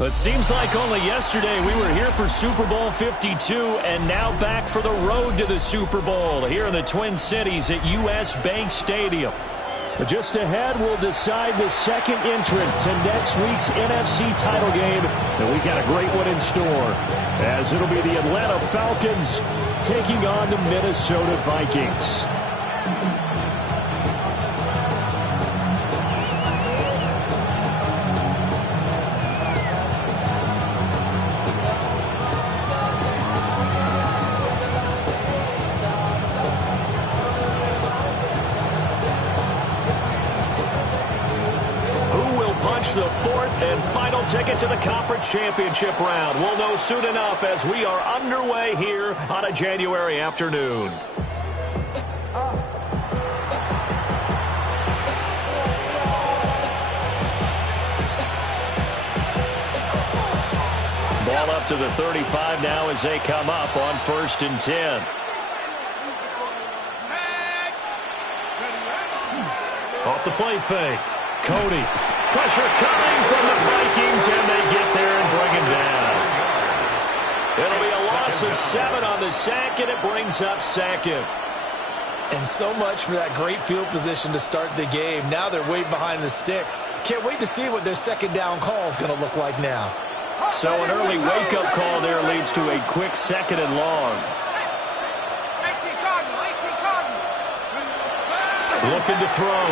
It seems like only yesterday we were here for Super Bowl 52 and now back for the road to the Super Bowl here in the Twin Cities at U.S. Bank Stadium. Just ahead, we'll decide the second entrant to next week's NFC title game. And we got a great one in store, as it'll be the Atlanta Falcons taking on the Minnesota Vikings. The fourth and final ticket to the conference championship round. We'll know soon enough as we are underway here on a January afternoon. Ball up to the 35 now as they come up on 1st and 10. Off the play fake. Cody. Pressure coming from the Vikings, and they get there and bring him down. It'll be a loss of 7 on the sack, and it brings up 2nd. And so much for that great field position to start the game. Now they're way behind the sticks. Can't wait to see what their second down call is going to look like now. So an early wake-up call there leads to a quick 2nd and long. Looking to throw.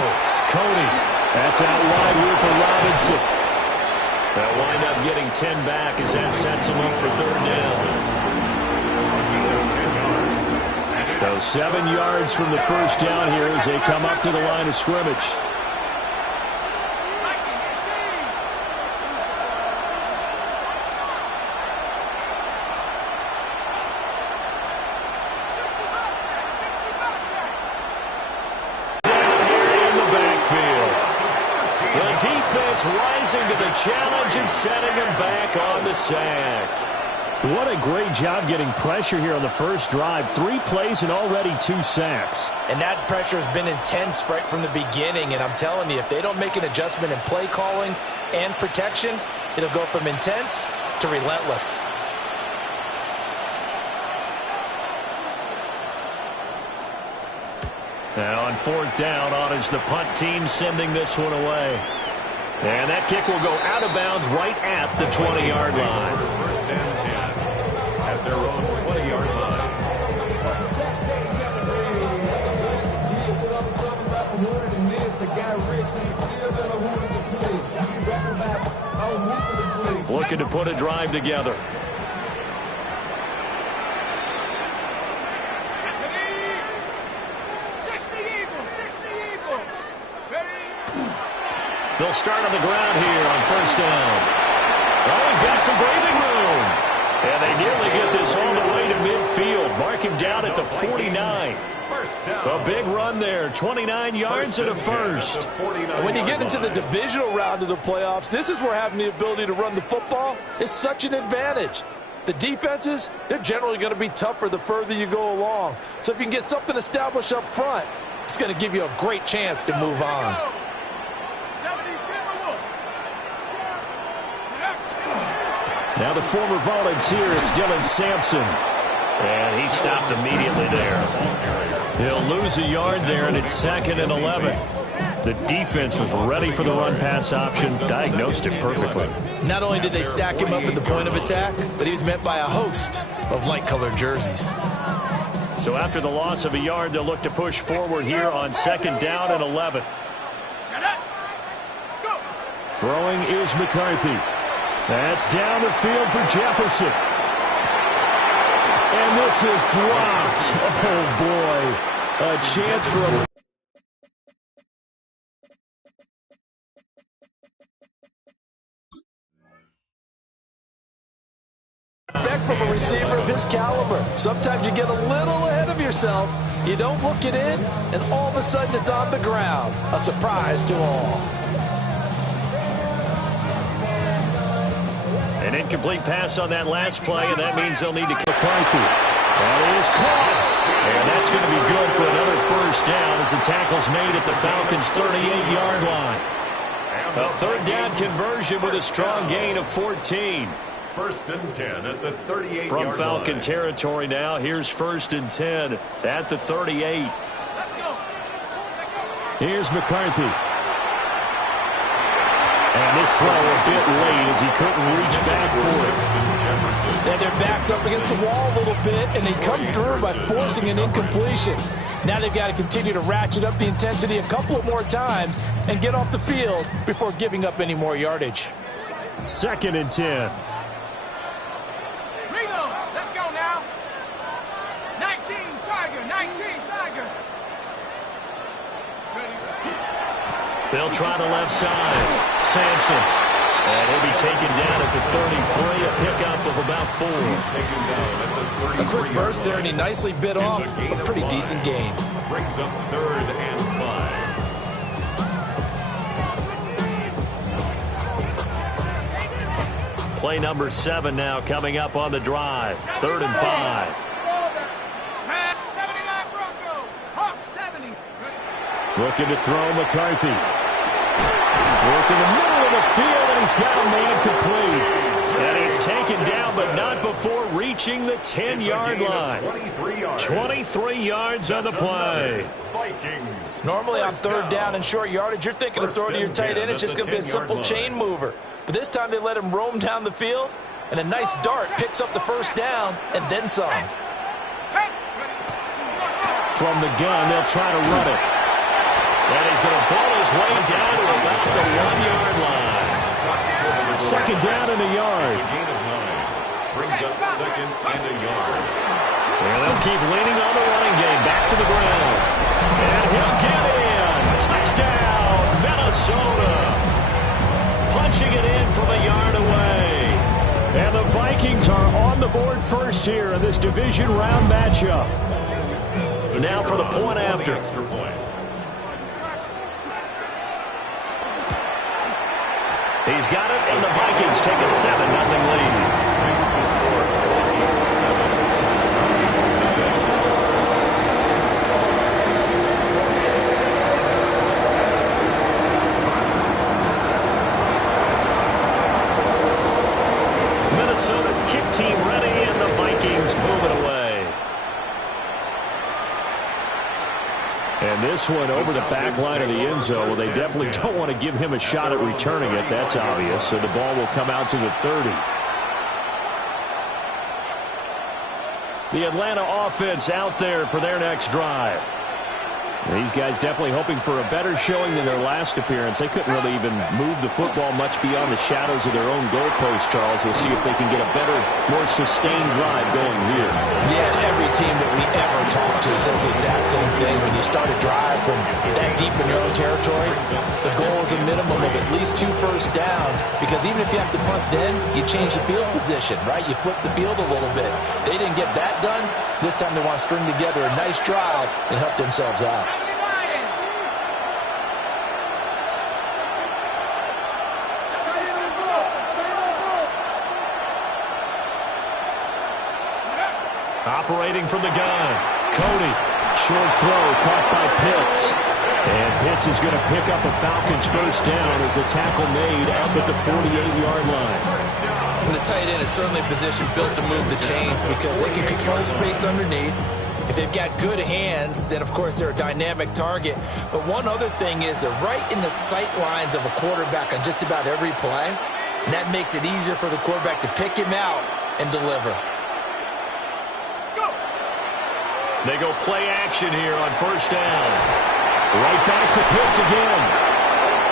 Cody. That's out wide here for Robinson. They'll wind up getting 10 back as that sets them up for 3rd down. So 7 yards from the first down here as they come up to the line of scrimmage. Rising to the challenge and setting him back on the sack. What a great job getting pressure here on the first drive. 3 plays and already 2 sacks. And that pressure has been intense right from the beginning. And I'm telling you, if they don't make an adjustment in play calling and protection, it'll go from intense to relentless. Now on 4th down, on is the punt team sending this one away. And that kick will go out of bounds right at the 20-yard line. First and 10 at their own 20-yard line. Looking to put a drive together. They'll start on the ground here on 1st down. Oh, he's got some breathing room. And they nearly get this all the way to midfield. Mark him down at the 49. A big run there. 29 yards and a first. When you get into the divisional round of the playoffs, this is where having the ability to run the football is such an advantage. The defenses, they're generally going to be tougher the further you go along. So if you can get something established up front, it's going to give you a great chance to move on. Now the former volunteer is Dylan Sampson. And he stopped immediately there. He'll lose a yard there, and it's 2nd and 11. The defense was ready for the run-pass option, diagnosed it perfectly. Not only did they stack him up at the point of attack, but he was met by a host of light-colored jerseys. So after the loss of a yard, they'll look to push forward here on 2nd down and 11. Throwing is McCarthy. That's down the field for Jefferson. And this is dropped. Oh, boy. A chance for a... From a receiver of his caliber. Sometimes you get a little ahead of yourself. You don't look it in, and all of a sudden it's on the ground. A surprise to all. An incomplete pass on that last play, and that means they'll need to kick McCarthy. That is caught. And that's going to be good for another first down as the tackle's made at the Falcons' 38-yard line. A third down conversion with a strong gain of 14. First and 10 at the 38-yard From line. Falcon territory now, here's first and 10 at the 38. Here's McCarthy. And this throw a bit late as he couldn't reach back for it. And their backs up against the wall a little bit, and they come through by forcing an incompletion. Now they've got to continue to ratchet up the intensity a couple of more times and get off the field before giving up any more yardage. Second and 10. Let's go now. 19, Tiger. 19, Tiger. They'll try the left side. Sampson. And he'll be taken down at the 33, a pickup of about 4. Taken down at the 33. A quick burst there, and he nicely bit off a pretty decent gain. Brings up third and 5. Play number 7 now coming up on the drive. 3rd and 5. 79 Bronco. Hawk 70. Looking to throw McCarthy. Working the middle of the field, and he's got a man complete. And he's taken down, but not before reaching the 10-yard line. 23 yards on the play. Vikings. Normally on third down and short yardage, you're thinking of throwing to your tight end. It's just going to be a simple chain mover. But this time they let him roam down the field, and a nice dart picks up the first down and then some. From the gun, they'll try to run it. And he's going to pull his way down to about the 1-yard line. Second down and a yard. It's a gain of 9. Brings up second and a yard. And they'll keep leaning on the running game. Back to the ground. And he'll get in. Touchdown, Minnesota. Punching it in from a yard away. And the Vikings are on the board first here in this division round matchup. Now for the point after. Extra point. He's got it, and the Vikings take a 7-0 lead. Makes the score Vikings 7, Minnesota's kick team ready, and the Vikings move it away. And this one over the back line of the end zone. Well, they definitely don't want to give him a shot at returning it. That's obvious. So the ball will come out to the 30. The Atlanta offense out there for their next drive. These guys definitely hoping for a better showing than their last appearance. They couldn't really even move the football much beyond the shadows of their own goalpost, Charles. We'll see if they can get a better, more sustained drive going here. Yeah, every team that we ever talk to says the exact same thing. When you start a drive from that deep in your own territory, the goal is a minimum of at least 2 first downs, because even if you have to punt then, you change the field position, right? You flip the field a little bit. They didn't get that done. This time they want to string together a nice drive and help themselves out. Operating from the gun. Cody, short throw caught by Pitts. And Pitts is going to pick up a Falcons first down as a tackle made up at the 48-yard line. And the tight end is certainly a position built to move the chains because they can control space underneath. If they've got good hands, then of course they're a dynamic target. But one other thing is they're right in the sight lines of a quarterback on just about every play. And that makes it easier for the quarterback to pick him out and deliver. They go play action here on first down. Right back to Pitts again.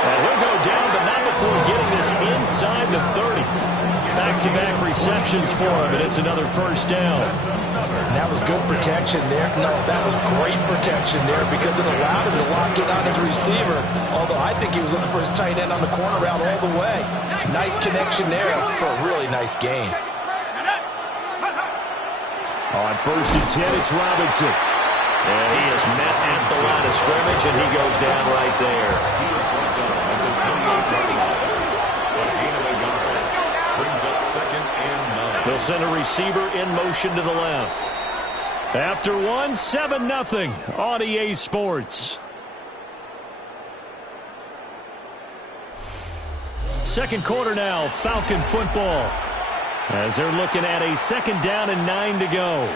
And he'll go down, but not before getting this inside the 30. Back-to-back receptions for him, and it's another first down. And that was good protection there. No, that was great protection there because it allowed him to lock in on his receiver. Although I think he was looking for his tight end on the corner route all the way. Nice connection there for a really nice gain. On first and 10, it's Robinson. And he is met at the line of scrimmage, and he goes down right there. He was brought down at the 28-yard line. A gain of a yard. Brings up second and 9. They'll send a receiver in motion to the left. After one, 7-0 on EA Sports. second quarter now, Falcon football. As they're looking at a 2nd down and 9 to go.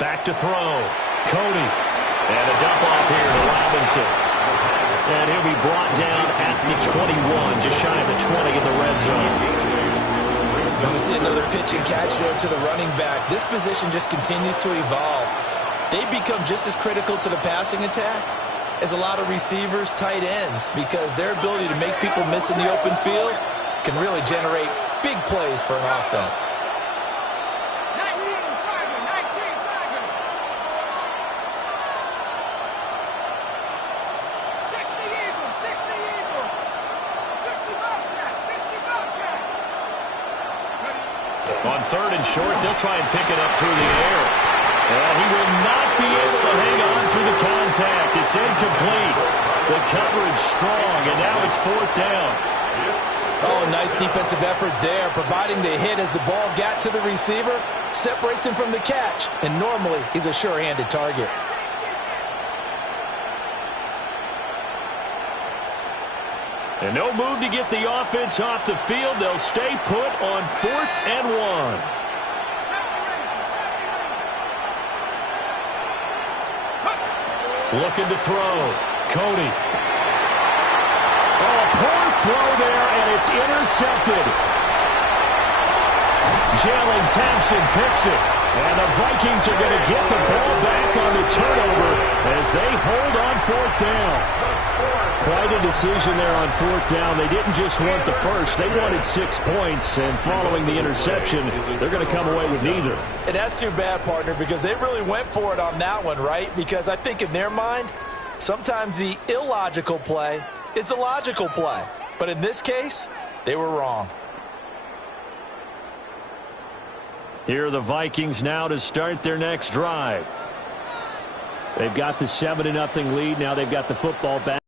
Back to throw. Cody. And a dump off here to Robinson. And he'll be brought down at the 21, just shy of the 20 in the red zone. And we see another pitch and catch there to the running back. This position just continues to evolve. They become just as critical to the passing attack as a lot of receivers, tight ends, because their ability to make people miss in the open field can really generate big plays for an offense. On 3rd and short, they'll try and pick it up through the air. And he will not be able to hang on through the contact. It's incomplete. The coverage strong, and now it's 4th down. Oh, nice defensive effort there, providing the hit as the ball got to the receiver, separates him from the catch, and normally he's a sure-handed target. And no move to get the offense off the field. They'll stay put on 4th and 1. Looking to throw. Cody. Oh, a poor throw there, and it's intercepted. Jalen Thompson picks it. And the Vikings are going to get the ball back on the turnover as they hold on 4th down. Quite a decision there on 4th down. They didn't just want the first. They wanted 6 points, and following the interception, they're going to come away with neither. And that's too bad, partner, because they really went for it on that one, right? Because I think in their mind, sometimes the illogical play is a logical play. But in this case, they were wrong. Here are the Vikings now to start their next drive. They've got the 7-0 lead. Now they've got the football back.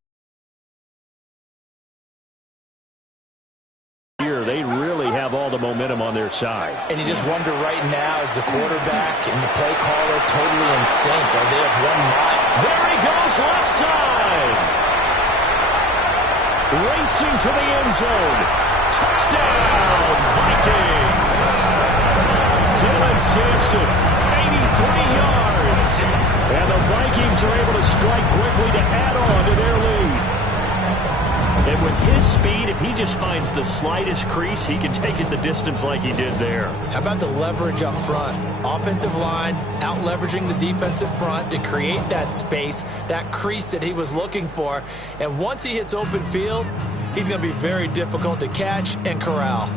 Here, they really have all the momentum on their side. And you just wonder right now, is the quarterback and the play caller totally in sync? Are they of one mind? There he goes, left side. Racing to the end zone. Touchdown, Vikings. Dylan Sampson, 83 yards. And the Vikings are able to strike quickly to add on to their lead. And with his speed, if he just finds the slightest crease, he can take it the distance like he did there. How about the leverage up front? Offensive line out-leveraging the defensive front to create that space, that crease that he was looking for. And once he hits open field, he's going to be very difficult to catch and corral.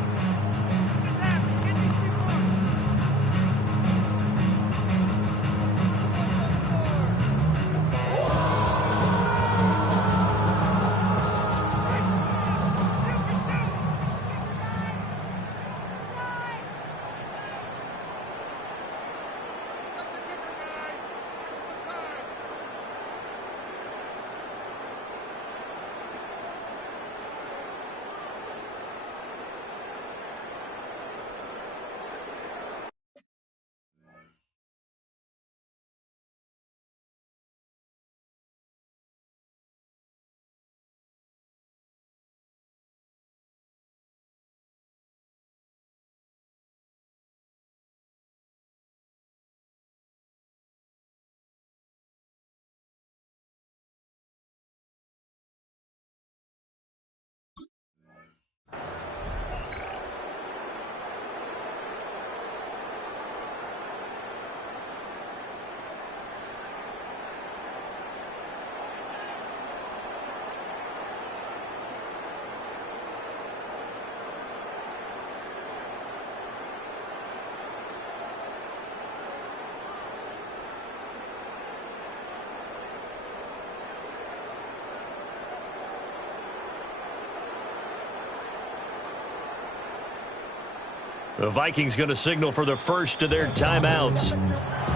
The Vikings going to signal for the first of their timeouts.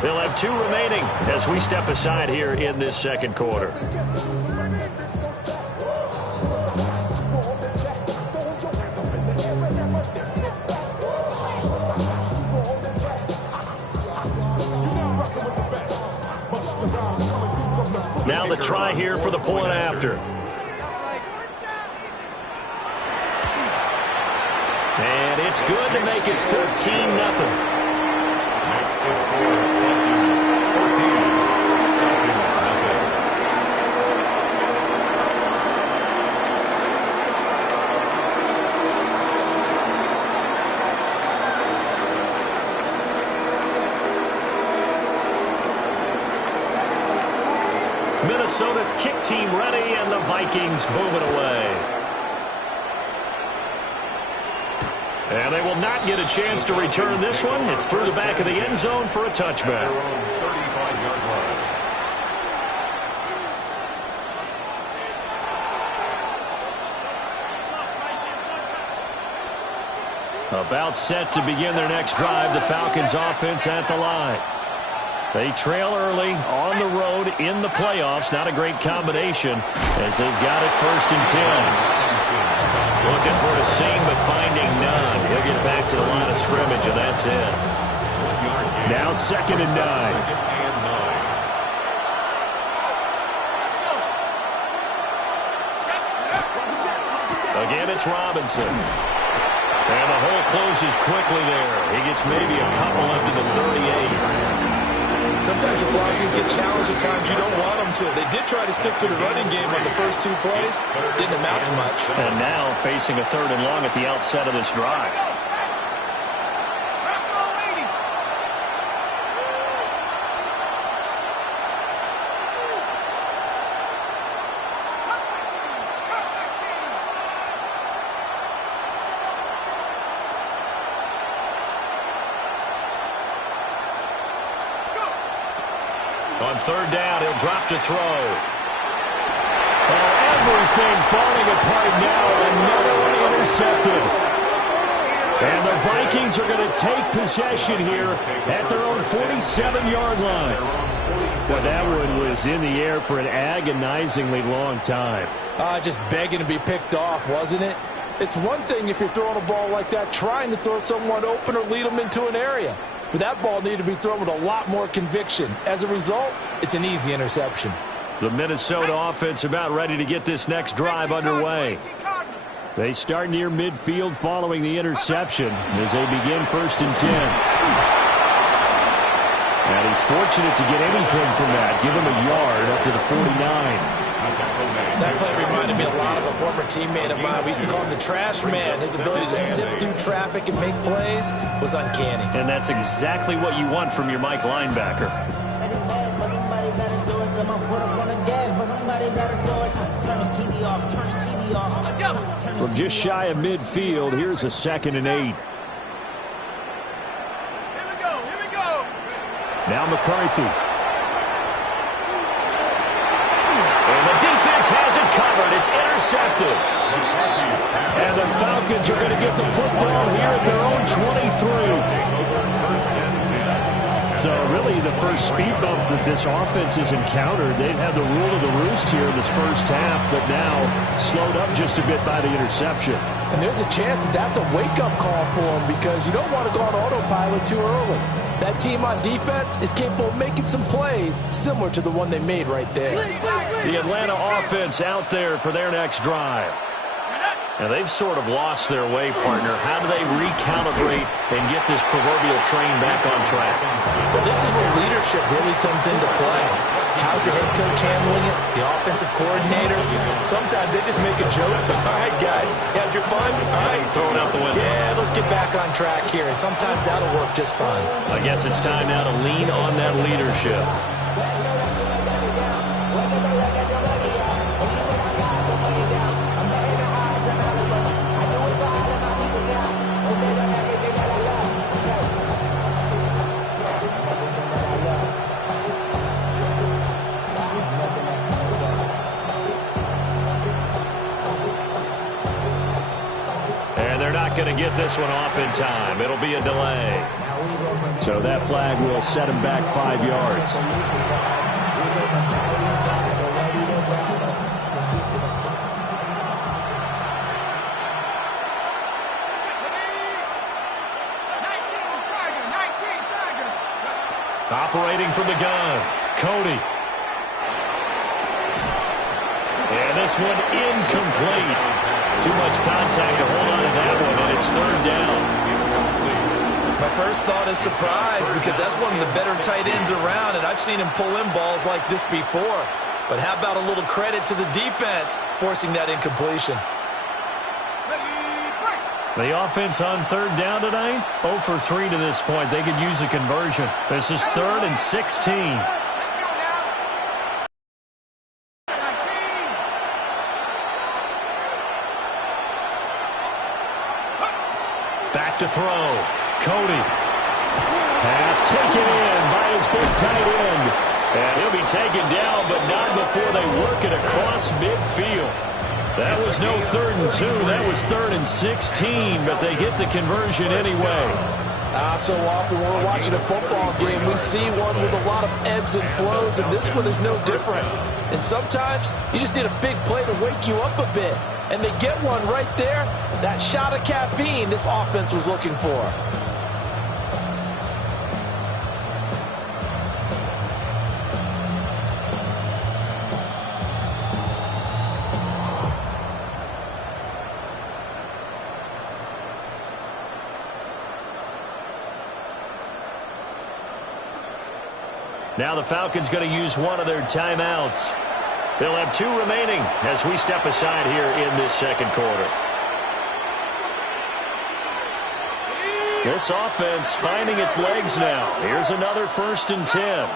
They'll have 2 remaining as we step aside here in this second quarter. Now the try here for the point after. And it's good to make it 13-0. Next, the score, Vikings 14, Falcons nothing. Minnesota's kick team ready, and the Vikings move it away. And they will not get a chance to return this one. It's through the back of the end zone for a touchback. Their own 35-yard line. About set to begin their next drive, the Falcons offense at the line. They trail early on the road in the playoffs. Not a great combination as they've got it 1st and 10. Looking for a seam, but finding none. He'll get back to the line of scrimmage, and that's it. Now 2nd and 9. Again, it's Robinson. And the hole closes quickly there. He gets maybe a couple up to the 38. Sometimes your philosophies get challenged at times you don't want them to. They did try to stick to the running game on the first 2 plays. Didn't amount to much. And now facing a 3rd and long at the outset of this drive. On 3rd down, he'll drop to throw. Oh, everything falling apart now. Another one intercepted. And the Vikings are going to take possession here at their own 47-yard line. Well, that one was in the air for an agonizingly long time. Just begging to be picked off, wasn't it? It's one thing if you're throwing a ball like that, trying to throw someone open or lead them into an area. But that ball needed to be thrown with a lot more conviction. As a result, it's an easy interception. The Minnesota offense about ready to get this next drive underway. They start near midfield following the interception as they begin 1st and 10. And he's fortunate to get anything from that. Give him a yard up to the 49. That play reminded me a lot of a former teammate of mine. We used to call him the trash man. His ability to sift through traffic and make plays was uncanny. And that's exactly what you want from your Mike linebacker. From just shy of midfield, here's a 2nd and 8. Here we go. Now McCarthy. And the defense has it covered. It's intercepted. And the Falcons are going to get the football here at their own 23. So really the first speed bump that this offense has encountered. They've had the rule of the roost here in this first half, but now slowed up just a bit by the interception. And there's a chance that's a wake-up call for them because you don't want to go on autopilot too early. That team on defense is capable of making some plays similar to the one they made right there. The Atlanta offense out there for their next drive. Now, they've sort of lost their way, partner. How do they recalibrate and get this proverbial train back on track? Well, this is where leadership really comes into play. How's the head coach handling it? The offensive coordinator? Sometimes they just make a joke. All right, guys, you had your fun? All right. Throw it out the window. Yeah, let's get back on track here. And sometimes that'll work just fine. I guess it's time now to lean on that leadership. Going to get this one off in time. It'll be a delay. So that flag will set him back 5 yards. Operating from the gun, Cody. And this one incomplete. Too much contact to hold on to that one, and it's third down. My first thought is surprise, because that's one of the better tight ends around, and I've seen him pull in balls like this before. But how about a little credit to the defense forcing that incompletion? The offense on third down tonight, 0 for 3 to this point. They could use a conversion. This is 3rd and 16. Back to throw. Cody. Pass taken in by his big tight end. And he'll be taken down, but not before they work it across midfield. That was no 3rd and 2. That was 3rd and 16, but they get the conversion anyway. So often when we're watching a football game, we see one with a lot of ebbs and flows, and this one is no different. And sometimes you just need a big play to wake you up a bit. And they get one right there. That shot of caffeine this offense was looking for. Now the Falcons going to use one of their timeouts. They'll have 2 remaining as we step aside here in this second quarter. This offense finding its legs now. Here's another 1st and 10.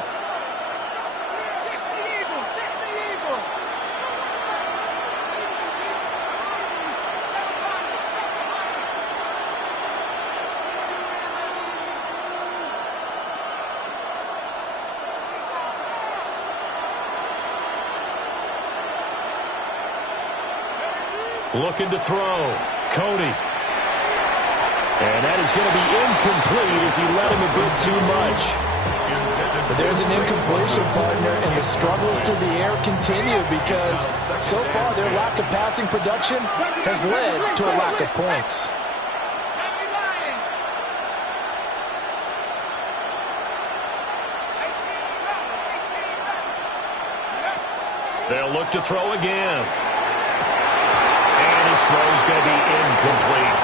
Looking to throw. Cody. And that is going to be incomplete as he led him a bit too much. But there's an incompletion, partner, and the struggles through the air continue because so far their lack of passing production has led to a lack of points. They'll look to throw again. His throw is going to be incomplete.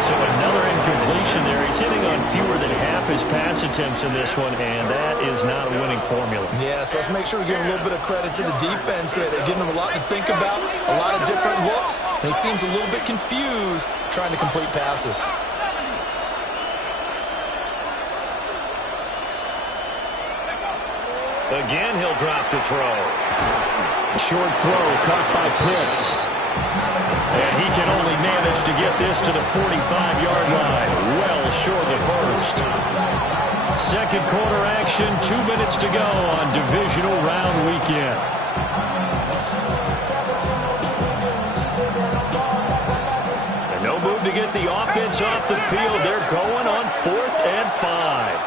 So another incompletion there. He's hitting on fewer than half his pass attempts in this one, and that is not a winning formula. Yes, let's make sure we give a little bit of credit to the defense here. They're giving him a lot to think about, a lot of different looks, and he seems a little bit confused trying to complete passes. Again, he'll drop to throw. Short throw caught by Pitts. And he can only manage to get this to the 45-yard line. Well short of the first. Second quarter action, 2 minutes to go on divisional round weekend. And no move to get the offense off the field. They're going on 4th and 5.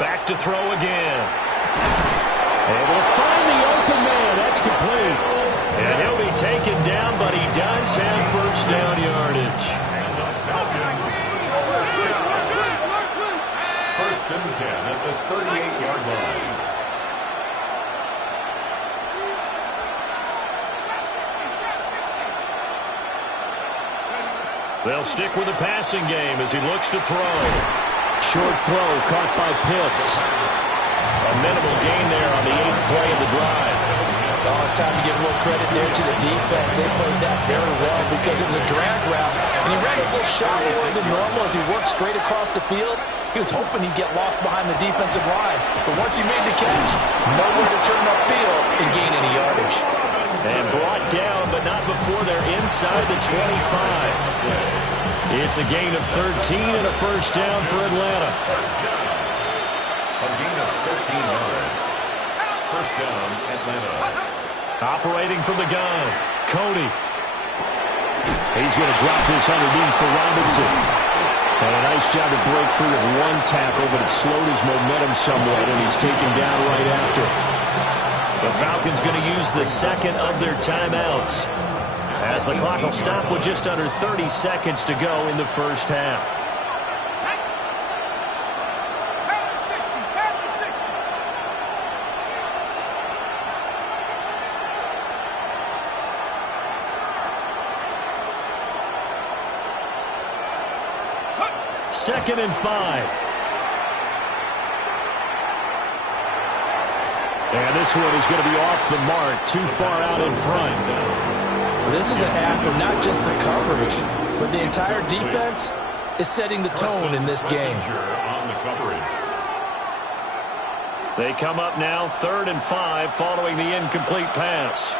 Back to throw again. Able to find the open man. That's complete. And he'll be taken down, but he does have first down yardage. 1st and 10 at the 38-yard line. They'll stick with the passing game as he looks to throw. Short throw caught by Pitts. A minimal gain there on the 8th play of the drive. Oh, it's time to give a little credit there to the defense. They played that very well because it was a drag route, and he ran a little shallower than normal as he worked straight across the field. He was hoping he'd get lost behind the defensive line, but once he made the catch, nowhere to turn upfield and gain any yardage. And brought down, but not before they're inside the 25. It's a gain of 13 and a first down for Atlanta. A gain of 13 yards. First down, Atlanta. Operating from the gun, Cody. He's going to drop this underneath for Robinson. And a nice job to break free of one tackle, but it slowed his momentum somewhat, and he's taken down right after. The Falcons going to use the second of their timeouts, as the clock will stop with just under 30 seconds to go in the first half. Second and 5. And this one is going to be off the mark, too far out in front. This is a half of not just the coverage, but the entire defense is setting the tone in this game. On the coverage. They come up now, 3rd and 5, following the incomplete pass.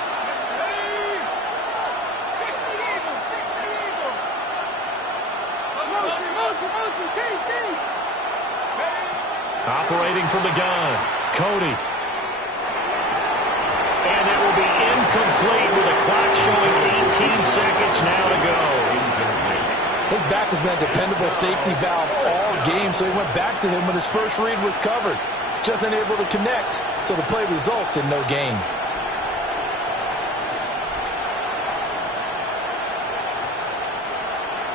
Operating from the gun, Cody. And it will be incomplete with a clock showing 18 seconds now to go. His back has been a dependable safety valve all game, so he went back to him when his first read was covered. Just unable to connect, so the play results in no gain.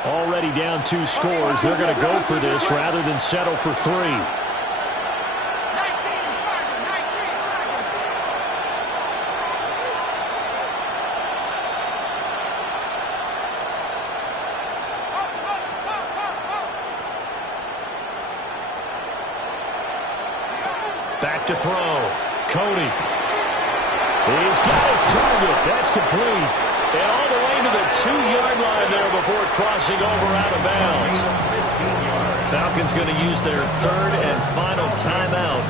Already down 2 scores. They're going to go for this rather than settle for 3. Back to throw. Cody. He's got his target. That's complete. And all the way to the 2-yard line there before crossing over out of bounds. Falcons going to use their 3rd and final timeout.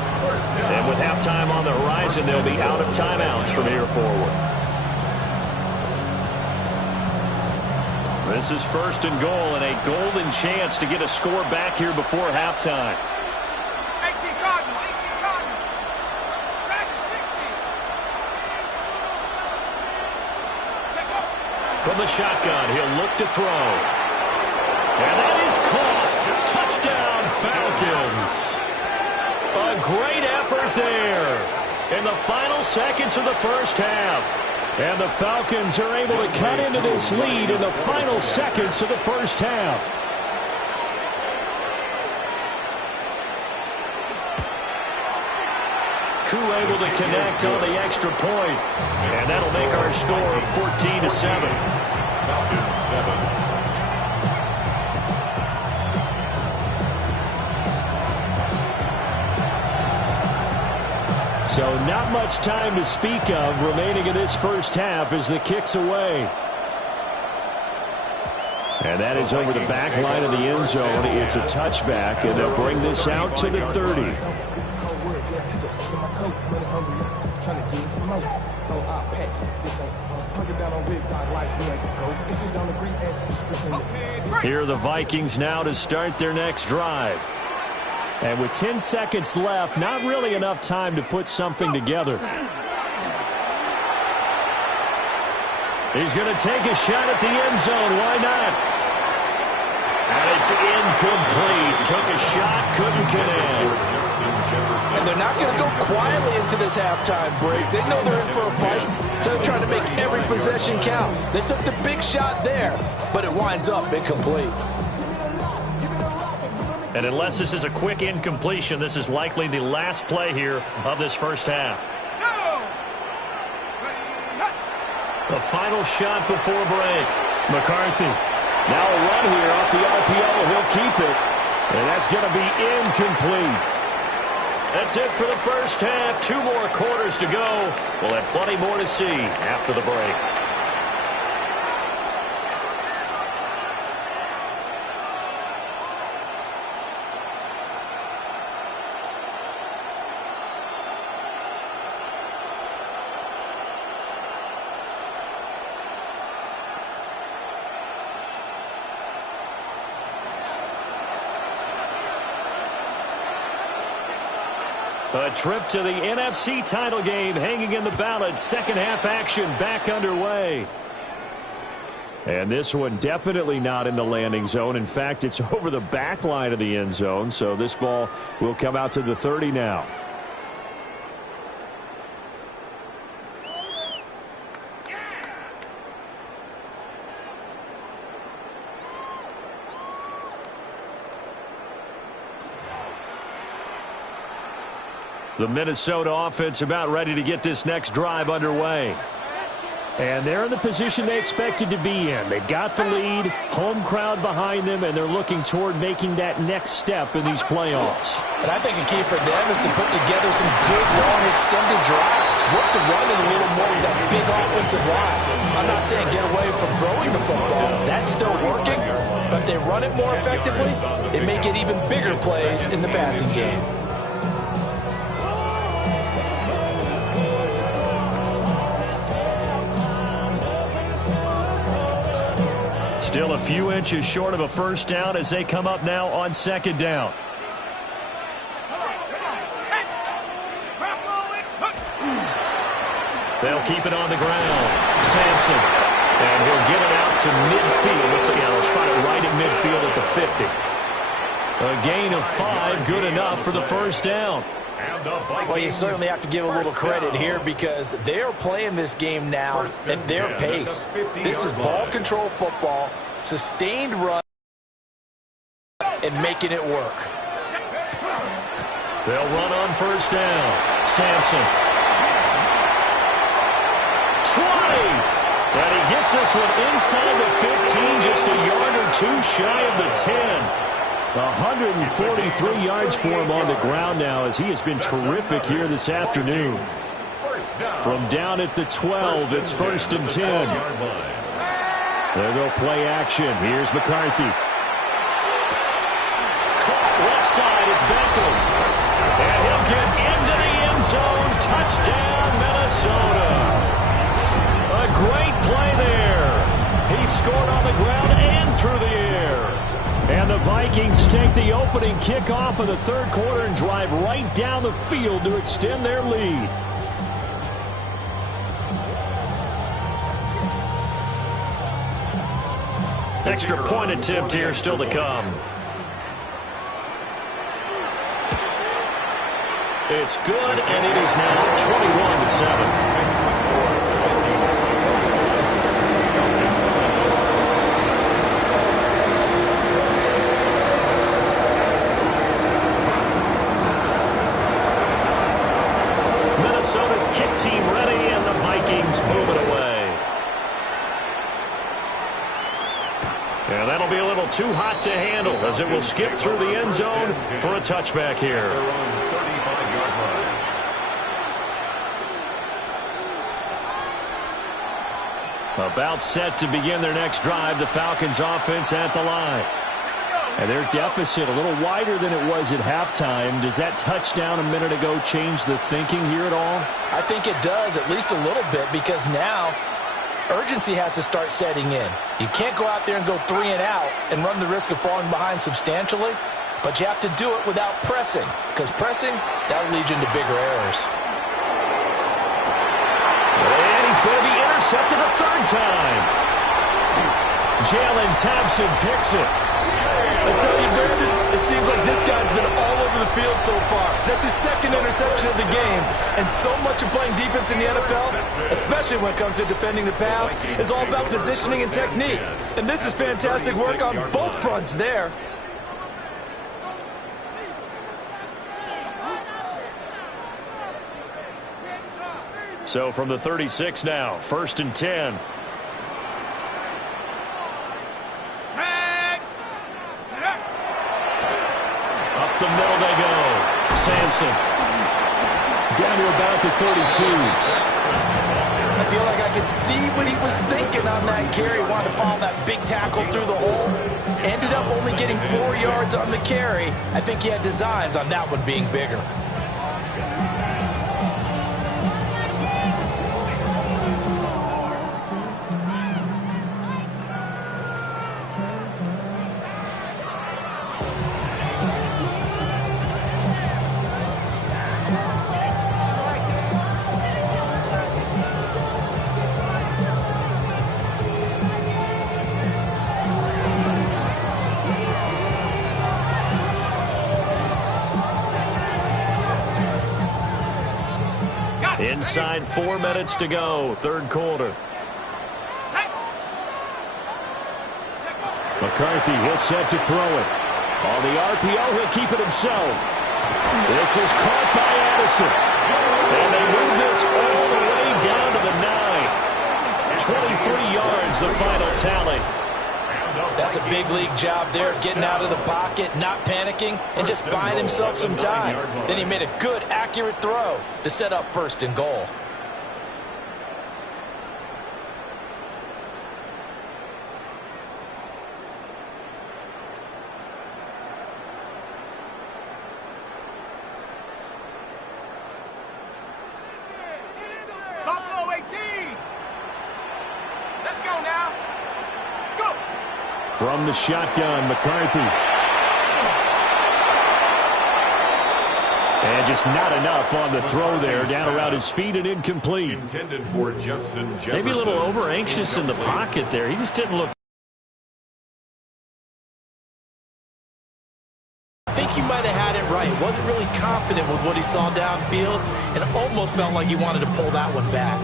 And with halftime on the horizon, they'll be out of timeouts from here forward. This is 1st and goal and a golden chance to get a score back here before halftime. From the shotgun, he'll look to throw. And that is caught. Touchdown, Falcons. A great effort there in the final seconds of the first half. And the Falcons are able to cut into this lead in the final seconds of the first half. Koo able to connect on the extra point. And that'll make our score 14-7. Falcons 7. So not much time to speak of remaining in this first half as the kick's away. And that is over the back line of the end zone. It's a touchback, and they'll bring this out to the 30. Here are the Vikings now to start their next drive. And with 10 seconds left, not really enough time to put something together. He's going to take a shot at the end zone. Why not? And it's incomplete. Took a shot, couldn't connect. And they're not going to go quietly into this halftime break. They know they're in for a fight, so they're trying to make every possession count. They took the big shot there, but it winds up incomplete. And unless this is a quick incompletion, this is likely the last play here of this first half. The final shot before break. McCarthy. Now a run here off the RPO. He'll keep it. And that's going to be incomplete. That's it for the first half. 2 more quarters to go. We'll have plenty more to see after the break. A trip to the NFC title game hanging in the balance. Second half action back underway. And this one definitely not in the landing zone. In fact, it's over the back line of the end zone. So this ball will come out to the 30 now. The Minnesota offense about ready to get this next drive underway. And they're in the position they expected to be in. They've got the lead, home crowd behind them, and they're looking toward making that next step in these playoffs. And I think a key for them is to put together some good, long, extended drives. Work the run in a little more with that big offensive line. I'm not saying get away from throwing the football. That's still working. But if they run it more effectively, it may get even bigger plays in the passing game. Still a few inches short of a first down as they come up now on second down. They'll keep it on the ground. Sampson. And he'll get it out to midfield. Looks like they'll spot it right at midfield at the 50. A gain of 5, good enough for the first down. Well, you certainly have to give a little credit here because they are playing this game now at their pace. This is ball control football, sustained run, and making it work. They'll run on first down. Sampson. 20. And he gets this one inside the 15, just a yard or two shy of the 10. 143 yards for him on the ground now as he has been terrific here this afternoon. From down at the 12, it's 1st and 10. There go play action. Here's McCarthy. Caught left side, it's Beckham. And he'll get into the end zone. Touchdown, Minnesota. A great play there. He scored on the ground and through the air. And the Vikings take the opening kickoff of the third quarter and drive right down the field to extend their lead. Extra point attempt here still to come. It's good, and it is now 21-7. Minnesota's kick team ready, and the Vikings move it away. And that'll be a little too hot to handle as it will skip through the end zone for a touchback here. About set to begin their next drive, the Falcons offense at the line. And their deficit a little wider than it was at halftime. Does that touchdown a minute ago change the thinking here at all? I think it does, at least a little bit, because now urgency has to start setting in. You can't go out there and go 3 and out and run the risk of falling behind substantially, but you have to do it without pressing, because pressing, that'll lead you into bigger errors. And he's going to be intercepted a third time. Jalen Thompson picks it. I tell you, Brandon, it seems like this guy's been all over the field so far. That's his second interception of the game. And so much of playing defense in the NFL, especially when it comes to defending the pass, is all about positioning and technique. And this is fantastic work on both fronts there. So from the 36 now, 1st and 10. Up the middle they go. Sampson. Down to about the 32. I feel like I could see what he was thinking on that carry. Wanted to follow that big tackle through the hole. Ended up only getting 4 yards on the carry. I think he had designs on that one being bigger. Inside 4 minutes to go, third quarter. McCarthy, he'll set to throw it. On the RPO, he'll keep it himself. This is caught by Addison. And they move this all the way down to the 9. 23 yards, the final tally. That's a big league job there, getting out of the pocket, not panicking, and just buying himself some time. Then he made a good, accurate throw to set up first and goal. Buffalo 18. Let's go now. Go. From the shotgun, McCarthy. And just not enough on the throw there. Down around his feet and incomplete. Intended for Justin Jefferson. Maybe a little over-anxious in the pocket there. He just didn't look. I think he might have had it right. Wasn't really confident with what he saw downfield and almost felt like he wanted to pull that one back.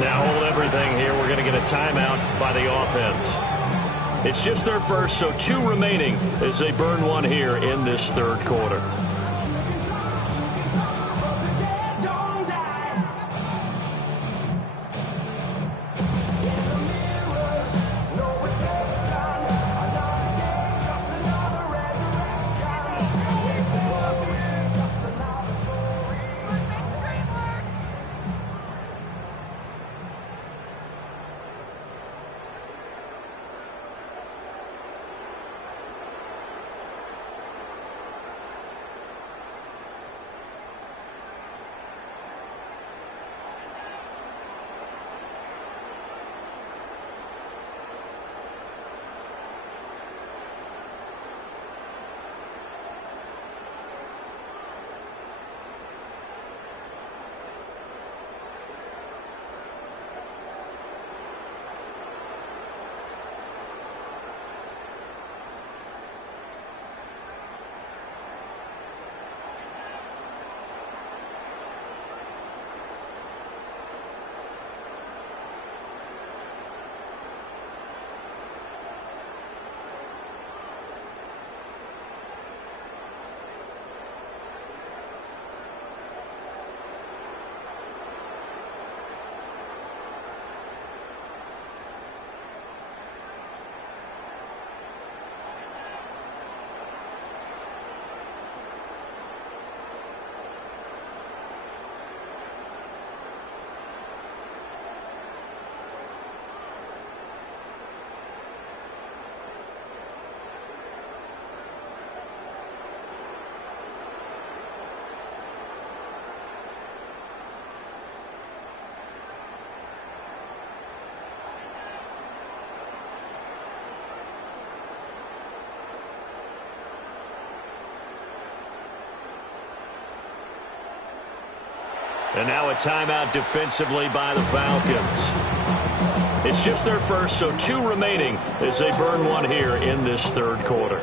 Now hold everything here. We're going to get a timeout by the offense. It's just their first, so 2 remaining as they burn one here in this third quarter. And now a timeout defensively by the Falcons. It's just their first, so 2 remaining as they burn one here in this third quarter.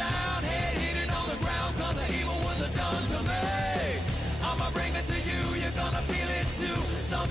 down, head hitting on the ground, cause the evil was done to me. I'ma bring it to you, you're gonna feel it too. Some